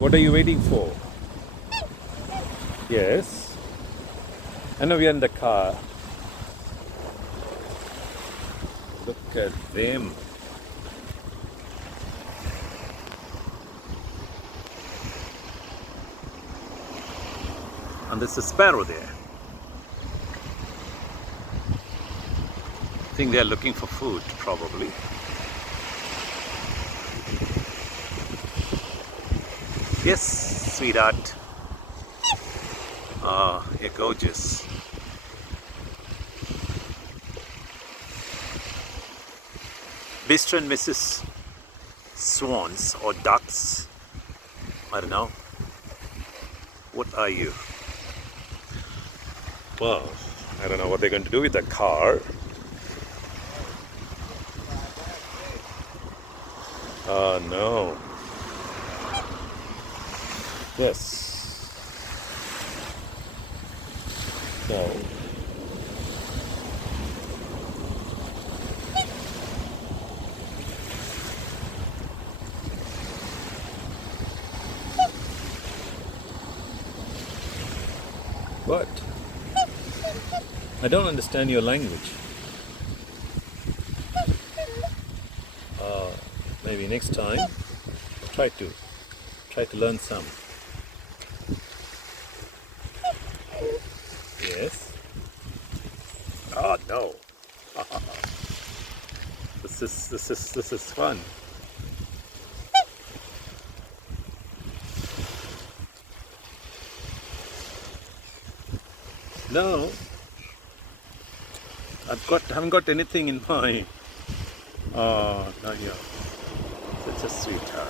What are you waiting for? Yes. I know we are in the car. Look at them. And there's a sparrow there. I think they are looking for food, probably. Yes, sweetheart. Ah, you're gorgeous. Mr. and Mrs. Swans or ducks. I don't know. What are you? Well, I don't know what they're going to do with the car. Oh no. Yes. So. What? I don't understand your language. Maybe next time try to learn some. Yes. Oh no. This is fun. No. Haven't got anything in my. Oh, no, you're such a sweetheart.